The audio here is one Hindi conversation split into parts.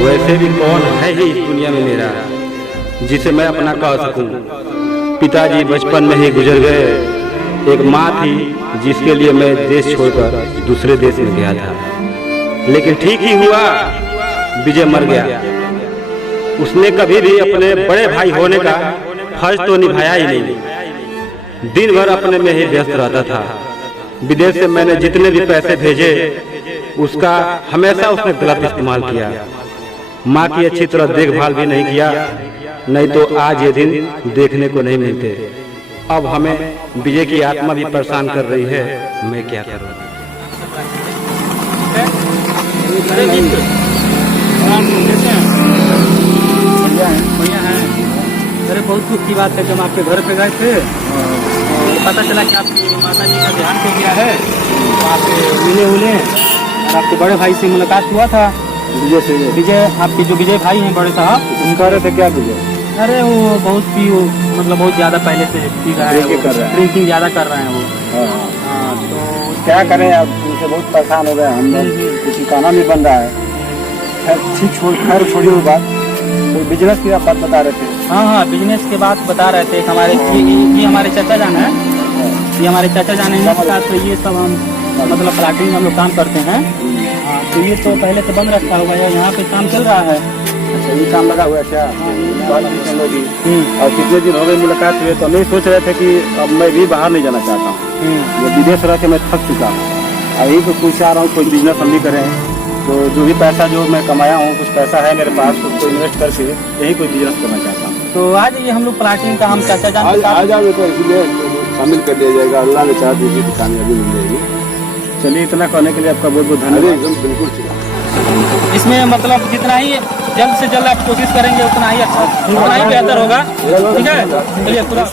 वैसे भी कौन है ही इस दुनिया में मेरा जिसे मैं अपना कह सकूं। पिताजी बचपन में ही गुजर गए। एक माँ थी जिसके लिए मैं देश छोड़कर दूसरे देश में गया था, लेकिन ठीक ही हुआ, विजय मर गया। उसने कभी भी अपने बड़े भाई होने का फर्ज तो निभाया ही नहीं। दिन भर अपने में ही व्यस्त रहता था। विदेश से मैंने जितने भी पैसे भेजे उसका हमेशा उसने गलत इस्तेमाल किया। माँ की अच्छी तरह देखभाल भी नहीं किया, नहीं तो आज ये दिन देखने को नहीं मिलते। अब हमें विजय की आत्मा भी परेशान कर रही है, मैं क्या करूँ। बढ़िया है। अरे बहुत दुख की बात है, जब आपके घर पे गए थे और पता चला कि आपकी माता जी का ध्यान पे गया है, तो आप मिले उले और आपके बड़े भाई से मुलाकात हुआ था। विजय आपके जो विजय भाई हैं बड़े साहब, तुम कह रहे थे क्या विजय? अरे वो बहुत मतलब बहुत ज़्यादा पहले से पी रहा है, ड्रिंकिंग ज़्यादा कर रहे हैं वो। हाँ, तो क्या करें, अब उनसे बहुत परेशान हो गए हम लोग, किसी खाना नहीं बन रहा है। खैर छोड़ी हुई बात, तो बिजनेस की आप बात बता रहे थे। हाँ, बिजनेस के बात बता रहे थे। हमारे ये हमारे चाचा जान है, ये हमारे चाचा जान है, तो ये सब हम मतलब प्लाटिंग में हम लोग काम करते हैं। हाँ, तो ये तो पहले से बंद रखा हुआ है, यहाँ पे काम चल रहा है। अच्छा, ये काम लगा हुआ है क्या? और कितने दिन हो गए मुलाकात हुए, तो नहीं सोच रहे थे कि अब मैं भी बाहर नहीं जाना चाहता हूँ। ये विदेश रह के मैं थक चुका हूँ, यही तो पूछ आ रहा हूँ कोई बिजनेस हम भी करें। तो जो भी पैसा जो मैं कमाया हूँ, कुछ पैसा है मेरे पास, उसको इन्वेस्ट करके यही कोई बिजनेस करना चाहता हूँ। तो आज ये हम लोग प्लाटिंग का हम चाचा जान आ जाओगे तो इसीलिए शामिल कर दिया जाएगा। अल्लाह ने चाह दी तो कामयाबी मिल जाएगी। चलिए, इतना करने के लिए आपका बहुत बहुत धन्यवाद। एकदम बिल्कुल। इसमें मतलब जितना ही जल्द से जल्द आप कोशिश करेंगे उतना ही अच्छा, उतना ही बेहतर होगा। ठीक है, चलिए पूरा।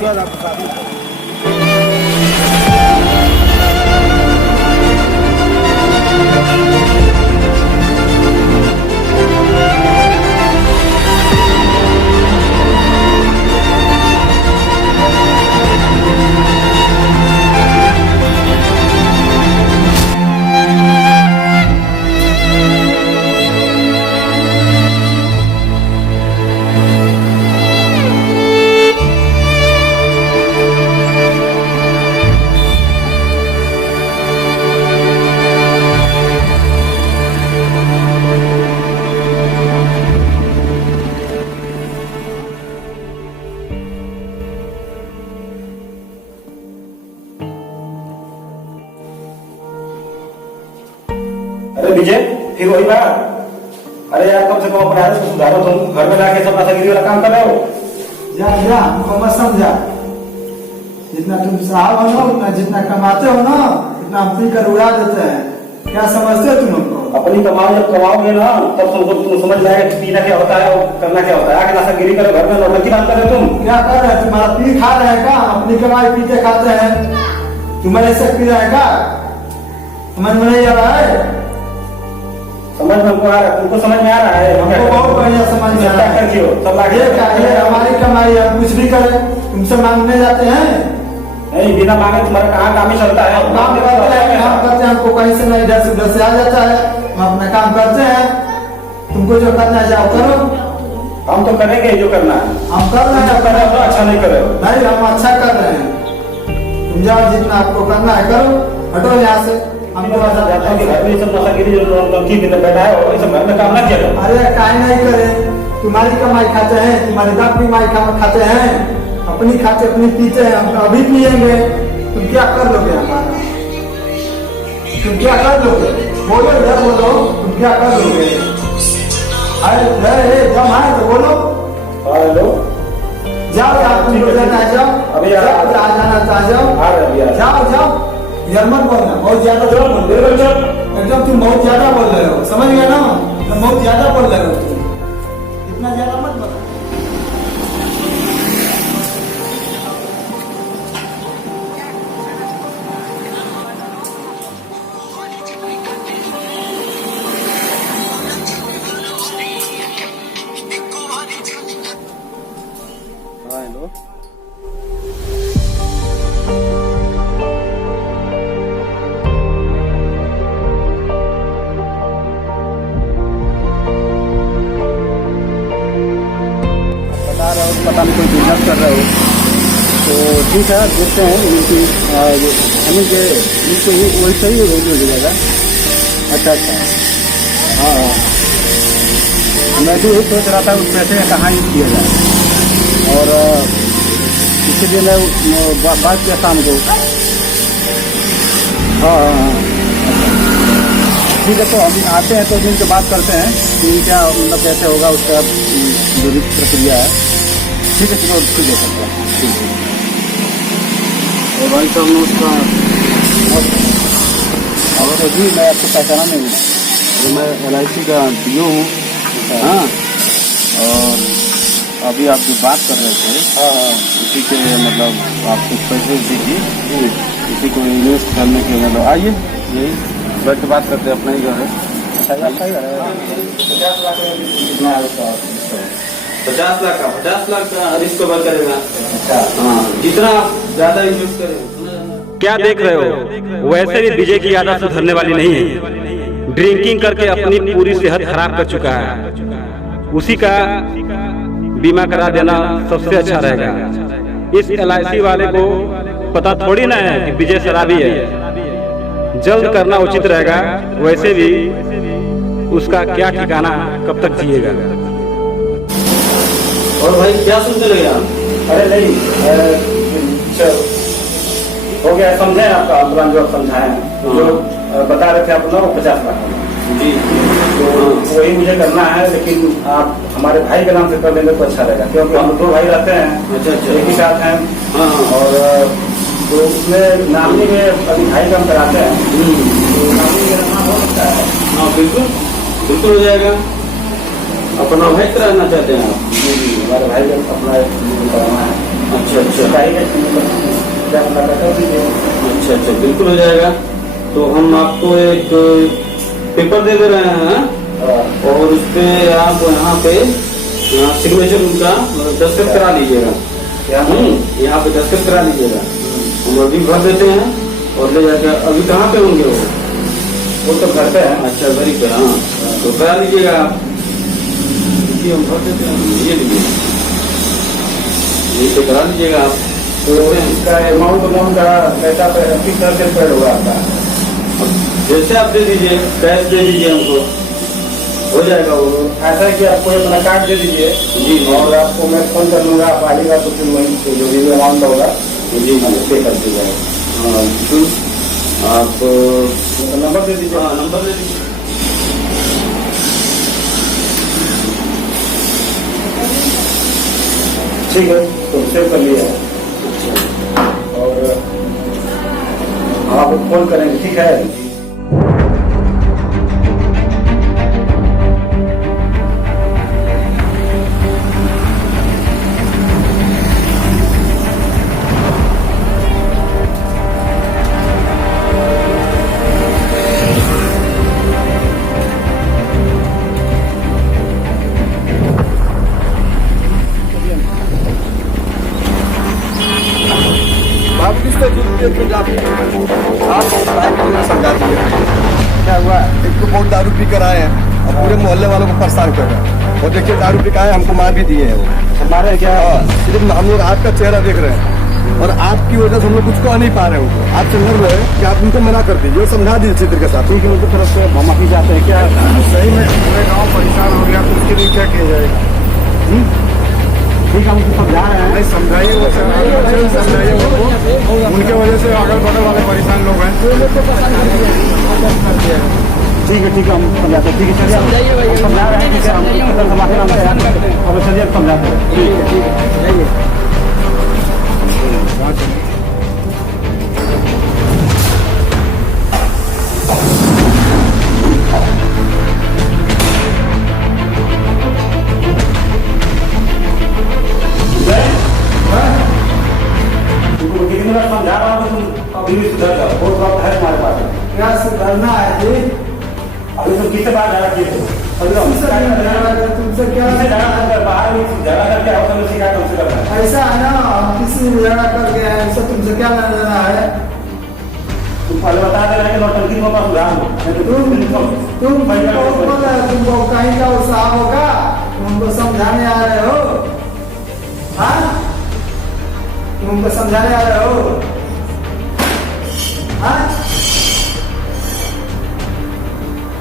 अरे विजय, फिर वही बात। अरे यार, कम से कम अपने हालत को सुधारो। तुम घर में लाके सब नाशागिरी वाला काम कर रहे हो। जा हमको मत समझा। जितना तुम साहब हो ना, उतना जितना कमाते हो ना, उतना हम पी कर उड़ा देते हैं। क्या समझते हो तुम हमको? अपनी कमाई जब कमाओगे ना, तब तुम समझ जाएगा पीना क्या होता है और करना क्या होता है। आगे नाशागिरी करो, घर में नौटंकी बात कर रहे हो तुम। क्या कर रहे हैं? तुम्हारा पी खा रहे हैं क्या? अपनी कमाई पीते खाते हैं, तुम्हारे से पी रहे हैं क्या? समझ में नहीं आ रहा है? समझ में हमको आ रहा है, तुमको समझ में आ रहा है? हमको बहुत बढ़िया समझ में आ रहा है। ये हमारी कमाई, हम कुछ भी करें, तुमसे मांगने जाते हैं? नहीं, बिना मांगे तुम्हारा कहाँ काम ही चलता है। काम करते हैं, हमको कहीं से नहीं, इधर से उधर से आ जाता है। हम अपना काम करते हैं, तुमको जो करना है जाओ करो। हम तो करेंगे जो करना है। हम कर रहे हैं, कर रहे हो तो अच्छा नहीं कर रहे हो। नहीं, हम अच्छा कर रहे हैं। तुम जाओ, जितना आपको करना है करो, हटो यहाँ से। हम तो ऐसा जाता है कि घर में सब नाशागिरी जो नौटंकी में बैठा है, वो सब घर में काम ना किया करो। अरे काहे नहीं करे? तुम्हारी कमाई खाते हैं, तुम्हारे बाप की कमाई खाते हैं, अपनी खाते अपनी पीते हैं। हम अभी पियेंगे, तुम क्या कर लोगे हमारा? तुम क्या कर लोगे? बोलो इधर, बोलो तुम क्या कर लोगे? अरे जब आए तो बोलो। हेलो, जाओ यार, तुम लोग जाना है, जाओ अभी जाना आ जाओ, जाओ। इधर मत बोलना, बहुत ज्यादा एकदम तुम बहुत ज्यादा बोल रहे हो, समझ गया ना? तुम बहुत ज्यादा बोल रहे हो, तुम इतना ज्यादा मत बोलो। हेलो, पता नहीं कोई बिजनेस कर रहे हो, तो ठीक है देखते हैं इनकी हमें जो इनको वैसे ही वैल्यू हो जाएगा। अच्छा अच्छा, हाँ हाँ, मैं भी यही सोच रहा था उस पैसे का कहाँ यूज किया जाए, और इसीलिए मैं बात किया शाम को। हाँ हाँ हाँ, ठीक है, तो हम आते हैं तो मिलकर बात करते हैं कि क्या मतलब कैसे होगा उसका जो भी प्रक्रिया है। ठीक है, चलो ठीक है सर, ठीक है। और भाई साहब नमस्कार। और जी मैं आपको पहचाना नहीं हूँ, तो मैं LIC का DO हूँ। हाँ, और अभी आप जो बात कर रहे थे, हाँ, उसी के मतलब आप कुछ पैसे दीजिए, इसी को इन्वेस्ट करने के मतलब आइए यही बैठ के बात करते हैं, अपना ही घर है। सही है, 50 लाख कितना है उसका? 50 लाख का रिस्क कवर करेगा। अच्छा, हाँ, जितना आप ज्यादा इन्वेस्ट करें। क्या देख रहे हो, वैसे भी विजय की आदत सुधरने वाली नहीं है। ड्रिंकिंग करके अपनी पूरी सेहत खराब कर चुका है, उसी का बीमा करा देना सबसे अच्छा रहेगा। इस LIC वाले को पता थोड़ी ना है कि विजय शराबी है। जल्द करना उचित रहेगा, वैसे भी उसका क्या ठिकाना, कब तक जिएगा। और भाई क्या सुनते लगे आप? अरे नहीं, हो गया, समझे आपका प्लान जो आप समझाए, जो बता रहे थे आप ना, वो 50 लाख जी, तो वही मुझे करना है, लेकिन आप हमारे भाई के नाम से कर देंगे तो अच्छा रहेगा, क्योंकि हम 2 भाई रहते हैं। अच्छा अच्छा, एक ही साथ हैं। हाँ हाँ, और तो उसमें नामनी में अभी भाई काम कराते हैं, तो नामनी में रहना हो सकता है। हाँ बिल्कुल बिल्कुल हो जाएगा। अपना भाई कराना चाहते हैं आप? जी, हमारे भाई को अपना कराना है। अच्छा अच्छा, भाई क्या कर दीजिए। अच्छा अच्छा, बिल्कुल हो जाएगा। तो हम आपको एक पेपर दे दे रहे हैं, और उस पर आप यहाँ पे सिग्नेचर उनका दस्तखत करा लीजिएगा। यहाँ पे दस्तखत करा लीजिएगा, हम अभी भर देते हैं और ले जाकर। अभी कहाँ पे होंगे वो तो घर पे है। अच्छा, घर पे। हाँ, तो करा लीजिएगा आप, हम भर देते हैं, ये लीजिए, यही पे करा लीजिएगा आप। तो इसका अमाउंट का पैसा किस तरह से पेड होगा आपका? जैसे आप दे दीजिए, कैश दे दीजिए हमको, हो जाएगा वो। ऐसा है कि आपको अपना कार्ड दे दीजिए जी, और आपको मैं फोन कर लूँगा, आप आइएगा तो फिर वहीं से जो भी अमाउंट होगा जी पे कर दीजिएगा। हाँ, आप नंबर दे दीजिए। हाँ, नंबर दे दीजिए। ठीक है, तो सेव कर लिया और हम आपको फोन करेंगे, ठीक है? बाबू किस आप समझा दिए क्या हुआ? एक तो बहुत दारू पी कर आए हैं और पूरे मोहल्ले वालों को परेशान कर रहे हैं, और देखिए दारू पी के आए, हमको मार भी दिए हैं वो। हमारे क्या? सिर्फ हम लोग आपका चेहरा देख रहे हैं और आपकी वजह से हम लोग कुछ कह नहीं पा रहे हैं उनको। आप चल रहे हैं कि आप उनको मना कर दीजिए और समझा दीजिए चित्र के साथ, क्योंकि उनकी तरफ से माफी चाहते हैं। क्या सही में पूरे गांव परेशान हो गया, तो उसके लिए क्या किया जाएगा? ठीक है, हम समझा रहे हैं। नहीं समझाइए, वो समझाइए उनको, उनके वजह से अगल बगल वाले परेशान लोग हैं। ठीक है ठीक है, हम समझाते हैं। ठीक है, चलिए हम समझा रहे हैं। ठीक है, हम समाधान हम तैयार करते हैं और चलिए हम समझाते हैं। ठीक है जाइए। समझा रहा हूँ, तुम अभी भी सुधर जाओ, बहुत वक्त है हमारे पास। क्या सुधरना है जी? अभी तुम किससे बात झगड़ा किए थे? तुमसे क्या बाहर झगड़ा करके आओ, तुमने सिखा तुमसे करना। ऐसा है ना, हम किसी से झगड़ा करके आए, इससे तुमसे क्या लेना है? तुम पहले बता दे रहे कि नौटंकी को पास उड़ा तुमको कहीं का उत्साह होगा, तुम हमको समझाने आ रहे हो? हाँ तुम उनको समझाने आ रहे हो? हाँ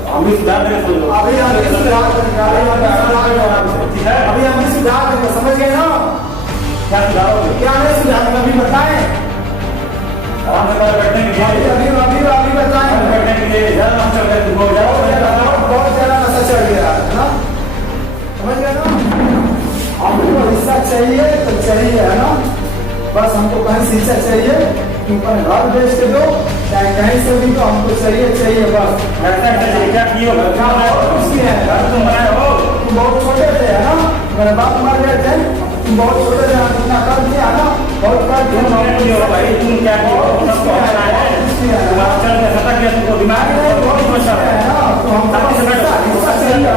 हम भी सुधार देंगे, समझ लो। अभी हम भी सुधार करेंगे, अभी हम भी सुधार देंगे, समझ गए ना? क्या सुधारोगे? क्या नहीं सुधार अभी बताएं? आराम से बैठने के लिए, अभी बताएं। बैठने के लिए ज़्यादा हम चल रहे हैं, तुम जाओ। बहुत ज्यादा नशा चढ़ गया है ना, समझ गए ना? हमको हिस्सा चाहिए तो चाहिए है ना, बस हमको कहीं शिक्षा चाहिए, तुम कहीं घर बेच के दो चाहे कहीं से भी, तो हमको चाहिए बस। ऐसा चाहिए, क्या किए हो? क्या और कुछ नहीं है। घर तुम बनाए हो? तुम बहुत छोटे थे है ना, मेरे बाप मर गए थे, तुम बहुत छोटे थे, हम इतना कर दिया ना, बहुत कर तुम क्या किए हो भाई? तुम क्या किए हो? सबको हटाना है। तुम आप चल के सटक गया, तुमको दिमाग में बहुत समस्या है। है ना, तो हमको हिस्सा चाहिए ना,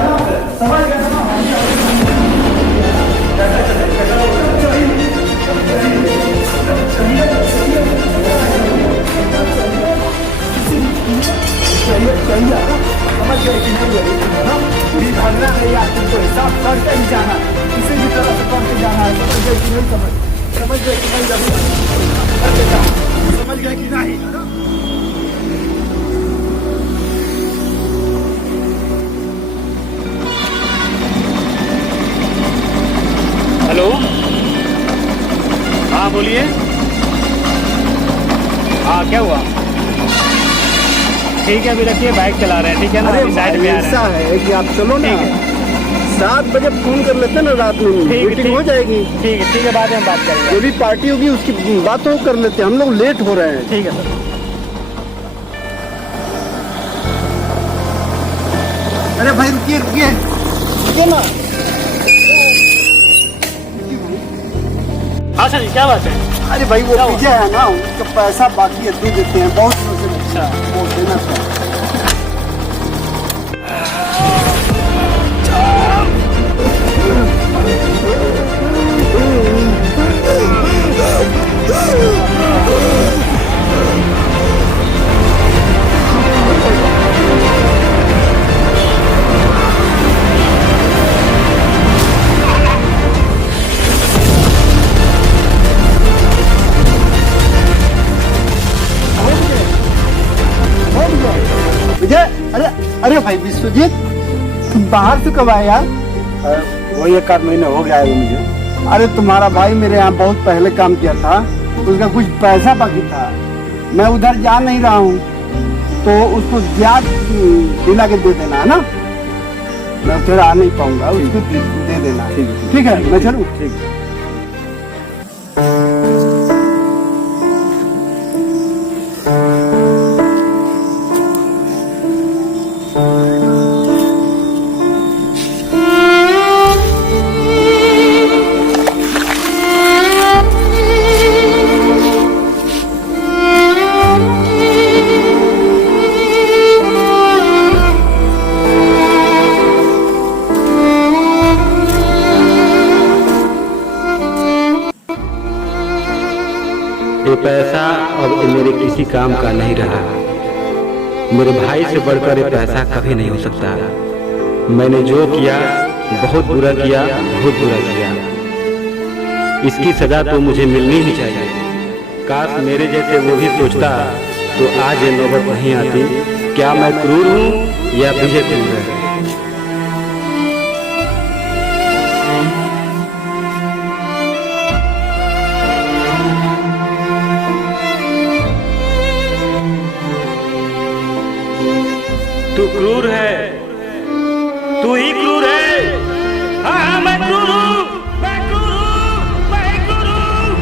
समझ गए ना? कैसे चले? कैसे लोग? चाहिए समझ गए कि नहीं है ना? भी भागना है या तुमको हिसाब करके ही जाना है, किसी भी तरह से करके जाना है, समझ गए कि नहीं? समझ गए कि नहीं? करके जाओ, समझ गए कि नहीं है ना? हेलो, हाँ बोलिए। हाँ क्या हुआ? ठीक है, अभी रखिए, बाइक चला रहे हैं, ठीक है ना? अभी साइड में आ रहे ऐसा हैं। है कि आप चलो ना, 7 बजे फोन कर लेते ना रात में, मीटिंग हो जाएगी। ठीक है, बाद में हम बात करेंगे। जो भी पार्टी होगी उसकी बात हो कर लेते हैं, हम लोग लेट हो रहे हैं। ठीक है सर। अरे भाई रुकिए ना। हाँ सर जी, क्या बात है? अरे भाई वो विजय है ना, उसका पैसा बाकी है, दे देते हैं, बहुत अच्छा वो देना था। अरे भाई विश्वजीत, तुम बाहर से कब आए यार? वही 1 महीना हो गया है मुझे। अरे तुम्हारा भाई मेरे यहाँ बहुत पहले काम किया था, उसका कुछ पैसा बाकी था, मैं उधर जा नहीं रहा हूँ, तो उसको ब्याज दिला के दे देना है ना। मैं फिर आ नहीं पाऊंगा, उसको दे देना। ठीक है, मैं चलूँ? ठीक है। ये पैसा अब मेरे किसी काम का नहीं रहा। मेरे भाई से बढ़कर ये पैसा कभी नहीं हो सकता। मैंने जो किया बहुत बुरा किया, बहुत बुरा किया। इसकी सजा तो मुझे मिलनी ही चाहिए। काश मेरे जैसे वो भी सोचता तो आज ये नौबत नहीं आती। क्या मैं क्रूर हूँ या विजय क्रूर है? तू क्रूर है, तू ही क्रूर है। हाँ मैं क्रूर हूँ, मैं क्रूर हूँ, मैं क्रूर हूँ।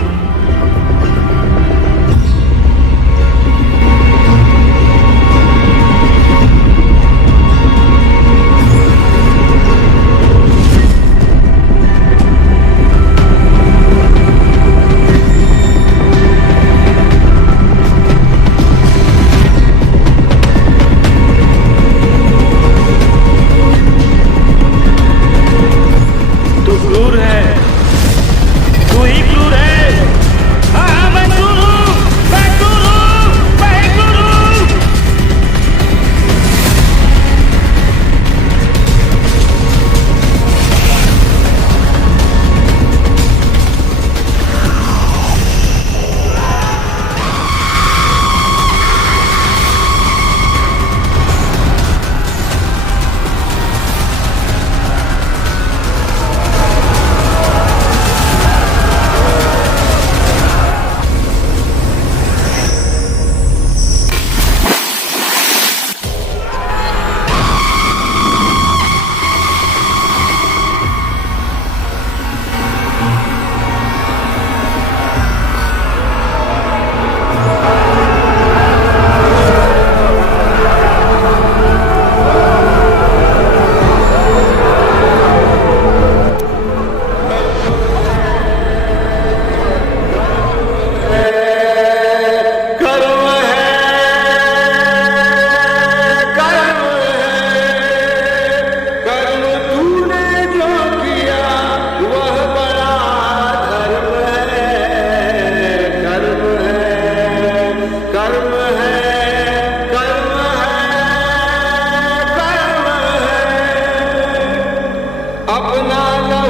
भावना न